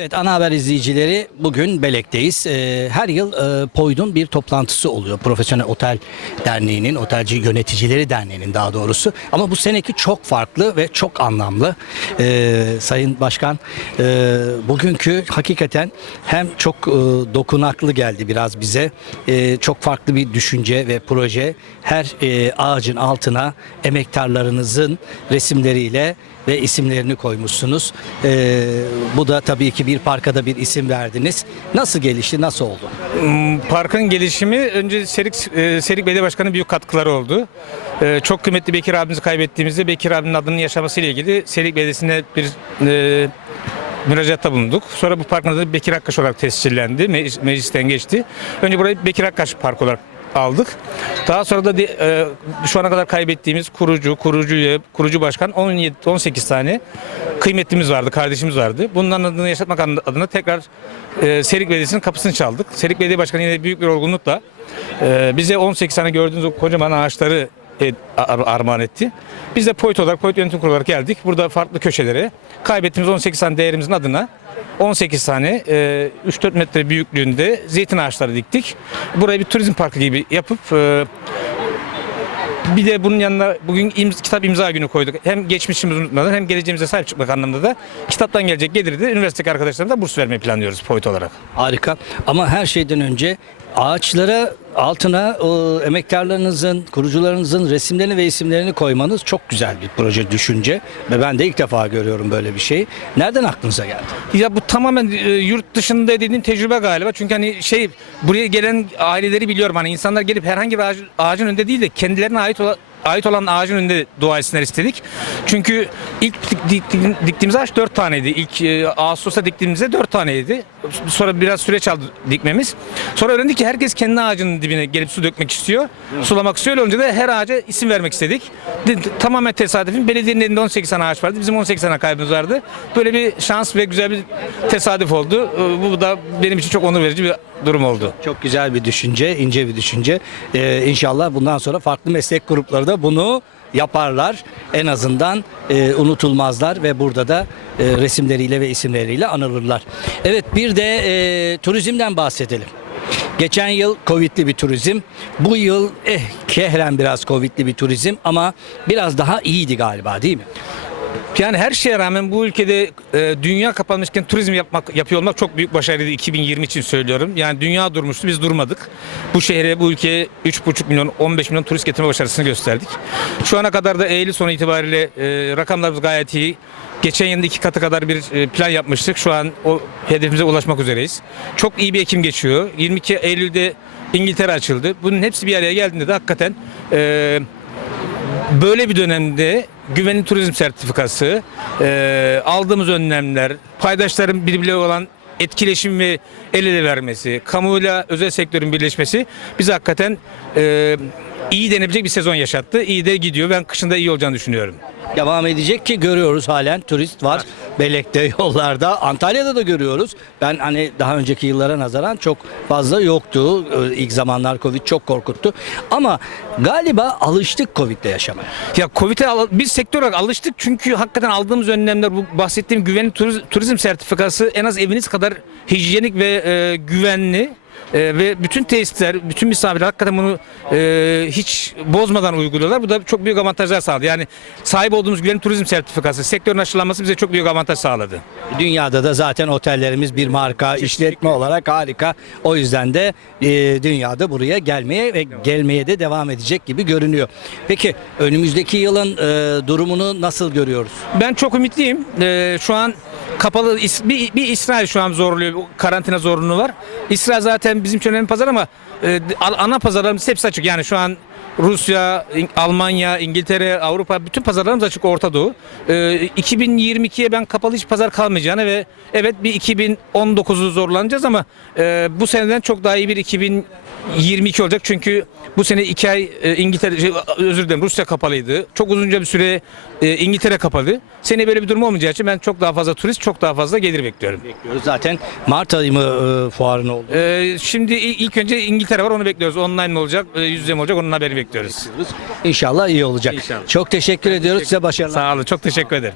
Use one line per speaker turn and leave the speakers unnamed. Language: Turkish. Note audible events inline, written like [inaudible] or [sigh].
Evet ana haber izleyicileri bugün Belek'teyiz. Ee, her yıl e, POYD'un bir toplantısı oluyor. Profesyonel Otel Derneği'nin, Otelci Yöneticileri Derneği'nin daha doğrusu. Ama bu seneki çok farklı ve çok anlamlı. Ee, Sayın Başkan e, bugünkü hakikaten hem çok e, dokunaklı geldi biraz bize. E, çok farklı bir düşünce ve proje. Her e, ağacın altına emektarlarınızın resimleriyle ve isimlerini koymuşsunuz. Ee, bu da tabii ki bir parka da bir isim verdiniz. Nasıl gelişti, nasıl oldu?
Hmm, Parkın gelişimi önce Serik, e, Serik Belediye Başkanı'nın büyük katkıları oldu. E, Çok kıymetli Bekir abimizi kaybettiğimizde Bekir abinin adının yaşamasıyla ilgili Serik Belediyesi'ne bir e, müracaatta bulunduk. Sonra bu parkın adı Bekir Akkaş olarak tescillendi. Me- Meclisten geçti. Önce burayı Bekir Akkaş Park olarak aldık. Daha sonra da e, şu ana kadar kaybettiğimiz kurucu, kurucu kurucu başkan 17 18 tane kıymetlimiz vardı, kardeşimiz vardı. Bunların adını yaşatmak adına tekrar e, Serik Belediyesi'nin kapısını çaldık. Serik Belediye Başkanı yine büyük bir olgunlukla e, bize 18 tane gördüğünüz o kocaman ağaçları e, ar- armağan etti. Biz de POYT olarak, POYT yönetim kurulu olarak geldik. Burada farklı köşelere kaybettiğimiz 18 tane değerimizin adına 18 tane e, 3-4 metre büyüklüğünde zeytin ağaçları diktik. Burayı bir turizm parkı gibi yapıp e, bir de bunun yanına bugün imz- kitap imza günü koyduk. Hem geçmişimizi unutmadan hem geleceğimize sahip çıkmak anlamında da kitaptan gelecek geliri de üniversitedeki arkadaşlarımıza burs vermeyi planlıyoruz POYT olarak.
Harika. Ama her şeyden önce ağaçlara altına o, emektarlarınızın, kurucularınızın resimlerini ve isimlerini koymanız çok güzel bir proje, düşünce. Ve ben de ilk defa görüyorum böyle bir şeyi. Nereden aklınıza geldi?
Ya bu tamamen e, yurt dışında edindiğim tecrübe galiba. Çünkü hani şey buraya gelen aileleri biliyorum. Hani insanlar gelip herhangi bir ağacın, ağacın önünde değil de kendilerine ait olan ait olan ağacın önünde dua etsinler istedik. Çünkü ilk dik- dik- diktiğimiz ağaç dört taneydi. İlk e, Ağustos'ta diktiğimizde dört taneydi. Sonra biraz süreç aldı dikmemiz. Sonra öğrendik ki herkes kendi ağacının dibine gelip su dökmek istiyor. Sulamak istiyor. Öyle olunca da her ağaca isim vermek istedik. Tamamen tesadüfün. Belediyenin elinde 18 tane ağaç vardı. Bizim 18 tane kaybımız vardı. Böyle bir şans ve güzel bir tesadüf oldu. E, Bu da benim için çok onur verici bir durum oldu.
Çok güzel bir düşünce, ince bir düşünce. Ee, inşallah bundan sonra farklı meslek grupları da bunu yaparlar. En azından e, unutulmazlar ve burada da e, resimleriyle ve isimleriyle anılırlar. Evet bir de e, turizmden bahsedelim. Geçen yıl Covid'li bir turizm. Bu yıl eh kehren biraz Covid'li bir turizm ama biraz daha iyiydi galiba değil mi?
Yani her şeye rağmen bu ülkede e, dünya kapanmışken turizm yapmak yapıyor olmak çok büyük başarıydı 2020 için söylüyorum. Yani dünya durmuştu biz durmadık. Bu şehre bu ülkeye 3,5 milyon 15 milyon turist getirme başarısını gösterdik. Şu ana kadar da Eylül sonu itibariyle e, rakamlarımız gayet iyi. Geçen yılın iki katı kadar bir e, plan yapmıştık. Şu an o hedefimize ulaşmak üzereyiz. Çok iyi bir Ekim geçiyor. 22 Eylül'de İngiltere açıldı. Bunun hepsi bir araya geldiğinde de hakikaten e, böyle bir dönemde güvenli turizm sertifikası, e, aldığımız önlemler, paydaşların birbirleriyle olan etkileşim ve el ele vermesi, kamuyla özel sektörün birleşmesi bize hakikaten e, iyi denebilecek bir sezon yaşattı. İyi de gidiyor. Ben kışında iyi olacağını düşünüyorum.
Devam edecek ki görüyoruz halen turist var. Belek'te [laughs] yollarda. Antalya'da da görüyoruz. Ben hani daha önceki yıllara nazaran çok fazla yoktu. Ee, İlk zamanlar Covid çok korkuttu. Ama galiba alıştık Covid'le yaşamaya.
Ya Covid'e biz sektör olarak alıştık çünkü hakikaten aldığımız önlemler bu bahsettiğim güvenli turiz- turizm sertifikası en az eviniz kadar hijyenik ve e, güvenli. E, ve bütün tesisler, bütün misafirler hakikaten bunu e, hiç bozmadan uyguluyorlar. Bu da çok büyük avantajlar sağladı. Yani sahip olduğumuz güvenli turizm sertifikası, sektörün aşılanması bize çok büyük avantaj sağladı.
Dünyada da zaten otellerimiz bir marka, işletme olarak harika. O yüzden de e, dünyada buraya gelmeye ve gelmeye de devam edecek gibi görünüyor. Peki önümüzdeki yılın e, durumunu nasıl görüyoruz?
Ben çok ümitliyim. Ee, şu an kapalı bir, bir İsrail şu an zorluyor. Karantina zorunluluğu var. İsrail zaten bizim için önemli pazar ama e, ana pazarlarımız hepsi açık. Yani şu an Rusya, İng- Almanya, İngiltere, Avrupa bütün pazarlarımız açık Orta Doğu. Ee, 2022'ye ben kapalı hiç pazar kalmayacağını ve evet bir 2019'u zorlanacağız ama e, bu seneden çok daha iyi bir 2022 olacak. Çünkü bu sene iki ay e, İngiltere, şey, özür dilerim Rusya kapalıydı. Çok uzunca bir süre e, İngiltere kapalı. Sene böyle bir durum olmayacağı için ben çok daha fazla turist, çok daha fazla gelir bekliyorum.
Bekliyoruz. Zaten Mart ayı mı e, fuarın oldu?
Ee, şimdi il- ilk önce İngiltere var onu bekliyoruz. Online mi olacak, e, yüz yüze mi olacak onun haberini bekliyoruz.
İnşallah iyi olacak.
İnşallah.
Çok teşekkür ediyoruz. Size başarılar.
Sağ olun, çok teşekkür ederim.